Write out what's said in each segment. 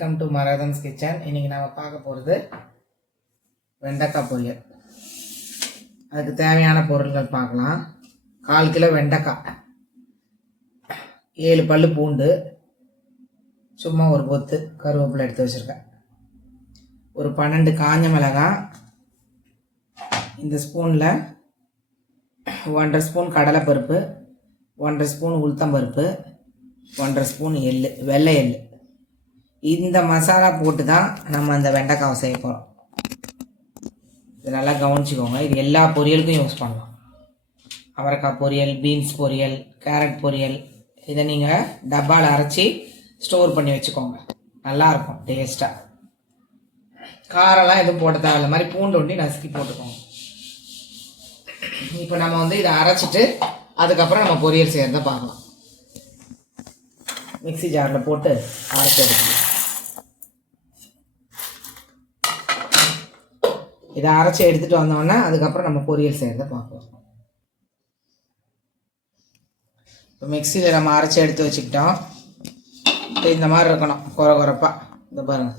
Welcome to மரதன்ஸ் kitchen. இன்றைக்கி நாம் பார்க்க போகிறது வெண்டைக்காய் பொரியல். அதுக்கு தேவையான பொருட்கள் பார்க்கலாம். 1/4 கிலோ வெண்டைக்காய், 7 பல் பூண்டு, சும்மா ஒரு கொத்து கருவேப்பிலை எடுத்து வச்சுருக்கேன், ஒரு 12 காஞ்ச மிளகாய், இந்த ஸ்பூனில் 1.5 ஸ்பூன் கடலைப்பருப்பு, 1.5 ஸ்பூன் உளுத்தம்பருப்பு, 1.5 ஸ்பூன் எள், வெள்ளை எள். இந்த மசாலா போட்டு தான் நம்ம அந்த வெண்டைக்காவை செய்ய போகிறோம். இது நல்லா கவனிச்சிக்கோங்க. இது எல்லா பொரியலுக்கும் யூஸ் பண்ணலாம். அவரைக்காய் பொரியல், பீன்ஸ் பொரியல், கேரட் பொரியல். இதை நீங்கள் டப்பாவில் அரைச்சி ஸ்டோர் பண்ணி வச்சுக்கோங்க. நல்லாயிருக்கும் டேஸ்ட்டாக. காரெல்லாம் எதுவும் போட தேவையில்ல. மாதிரி பூண்டு ஒண்டி நசுக்கி போட்டுக்கோங்க. இப்போ நம்ம இதை அரைச்சிட்டு அதுக்கப்புறம் நம்ம பொரியல் செய்கிறத பார்க்கலாம். மிக்சி ஜாரில் போட்டு அரைச்சி எடுக்கணும். இதை அரைச்சி எடுத்துகிட்டு வந்தோடனே அதுக்கப்புறம் நம்ம பொரியல் செய்கிறத பார்க்கலாம். இப்போ மிக்சியில் நம்ம அரைச்சி எடுத்து வச்சுக்கிட்டோம். இந்த மாதிரி இருக்கணும், குறப்பாக. இந்த பாருங்கள்,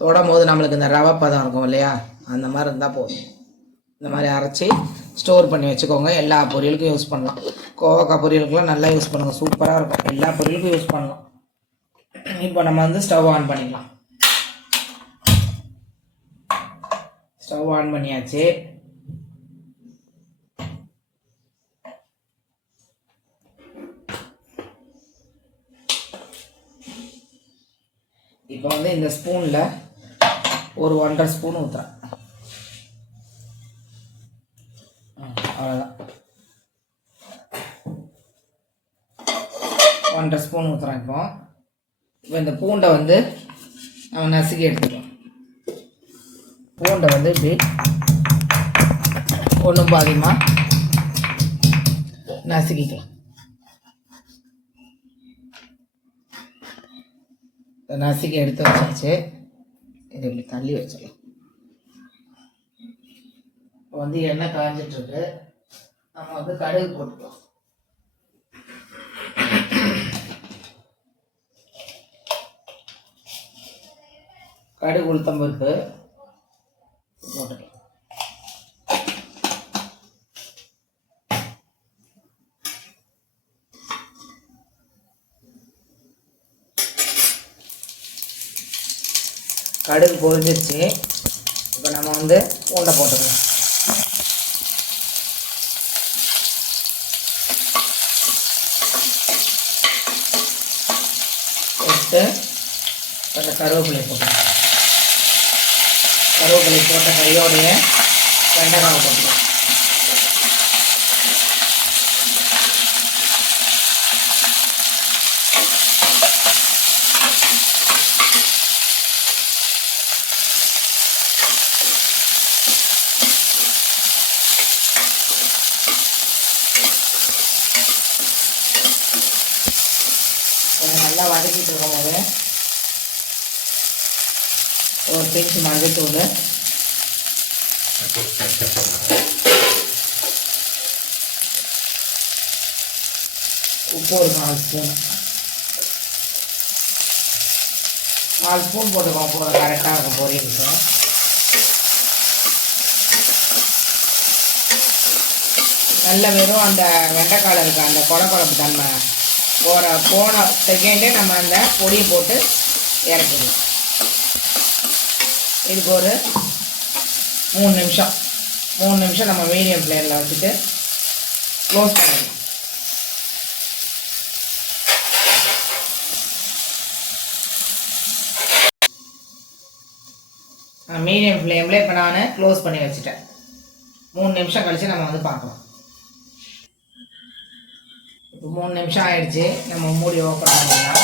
தொடும் போது நம்மளுக்கு இந்த ரவை பதம் இருக்கும் இல்லையா, அந்த மாதிரி இருந்தால் போதும். இந்த மாதிரி அரைச்சி ஸ்டோர் பண்ணி வச்சுக்கோங்க. எல்லா பொரியலுக்கும் யூஸ் பண்ணலாம். கோவக்காய் பொரியலுக்குலாம் நல்லா யூஸ் பண்ணுங்கள், சூப்பராக இருக்கும். எல்லா பொரியலுக்கும் யூஸ் பண்ணலாம். இப்போ நம்ம ஸ்டவ் ஆன் பண்ணிக்கலாம். ஸ்டவ் ஆன் பண்ணியாச்சு. இப்போ இந்த ஸ்பூனில் ஒரு 1.5 ஸ்பூன் ஊற்றுறேன். அவ்வளோதான், 1.5 ஸ்பூன் ஊற்றுறேன். இப்போ இந்த பூண்டை நம்ம நசுக்கி எடுத்துக்கலாம். பூண்டை இப்படி ஒன்றும் பாதியமாக நசுக்கிக்கலாம். நசுக்கி எடுத்து வச்சாச்சு. இதை இப்படி தள்ளி வச்சிடலாம். இப்போ எண்ணெய் காஞ்சிட்ருக்கு. நம்ம கடுகு போட்டுக்கலாம். கடுகு, உளுத்தம்பருப்பு போட்டுக்கலாம். கடுகு பொரிஞ்சிருச்சு. இப்போ நம்ம பூண்டை போட்டுக்கலாம். போட்டு கொஞ்சம் கருவேப்பிலை போட்டுக்கலாம். கருவேப்பிலை போட்ட கையோடைய வெண்டைக்காவை போட்டுக்கலாம். நல்லா வதக்கிட்டு இருக்கும்போது ஒரு பிஞ்சு மஞ்சத்தூள், உப்பு ஒரு 4 ஸ்பூன், 4 ஸ்பூன் போட்டுக்கோங்க. போதும், கரெக்டாக இருக்கும் பொரியலுக்கு. நல்ல வெறும் அந்த வெண்டைக்காயில் இருக்க அந்த குழப்பு தன்மை போன செகண்டே நம்ம அந்த பொடியை போட்டு இறக்கிடலாம். இதுக்கு ஒரு 3 நிமிஷம் நம்ம மீடியம் ஃப்ளேமில் வச்சுட்டு க்ளோஸ் பண்ணிடலாம். மீடியம் ஃப்ளேமில் இப்போ நான் க்ளோஸ் பண்ணி வச்சுட்டேன். 3 நிமிஷம் கழித்து நம்ம பார்க்கலாம். இப்போ 3 நிமிஷம் ஆயிடுச்சு. நம்ம மூடி ஓப்பன் பண்ணிடலாம்.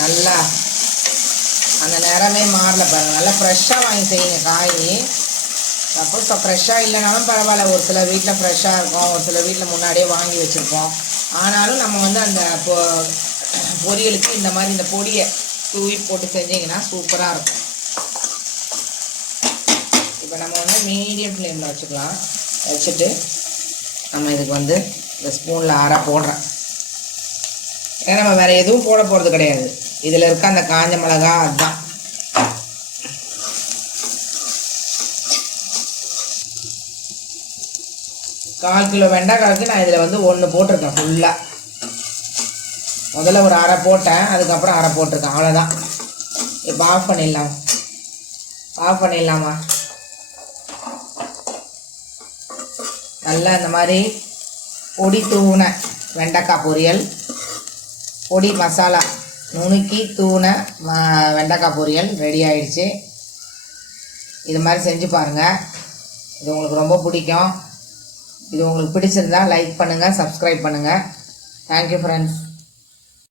நல்லா அந்த நிறமே மாறல பாருங்கள். நல்லா ஃப்ரெஷ்ஷாக வாங்கி செய்யுங்க காய். சப்போஸ் ஃப்ரெஷ்ஷாக இல்லைனாலும் பரவாயில்ல. ஒரு சில வீட்டில் ஃப்ரெஷ்ஷாக இருக்கும், ஒரு சில வீட்டில் முன்னாடியே வாங்கி வச்சுருப்போம். ஆனாலும் நம்ம அந்த பொரியலுக்கு இந்த மாதிரி இந்த பொடியை தூவி போட்டு செஞ்சிங்கன்னா சூப்பராக இருக்கும். இப்போ நம்ம மீடியம் ஃப்ளேமில் வச்சுக்கலாம். வச்சுட்டு நம்ம இதுக்கு இந்த ஸ்பூனில் அரை போடுறேன். ஏன்னா நம்ம வேறு எதுவும் போட போகிறது கிடையாது. இதில் இருக்க அந்த காஞ்ச மிளகா அதுதான். கால் கிலோ வெண்டைக்காய்க்கு நான் இதில் வந்து 1 போட்டிருக்கேன் ஃபுல்லாக. முதல்ல ஒரு அரை போட்டேன், அதுக்கப்புறம் அரை போட்டிருக்கேன், அவ்வளோதான். இப்போ ஆஃப் பண்ணிடலாமா? நல்லா இந்த மாதிரி பொடி தூண வெண்டைக்காய் பொரியல், பொடி மசாலா நுணுக்கி தூண வெண்டைக்காய் பொரியல் ரெடி ஆயிடுச்சு. இது மாதிரி செஞ்சு பாருங்கள். இது உங்களுக்கு ரொம்ப பிடிக்கும். இது உங்களுக்கு பிடிச்சிருந்தா லைக் பண்ணுங்கள், சப்ஸ்கிரைப் பண்ணுங்கள். Thank you friends.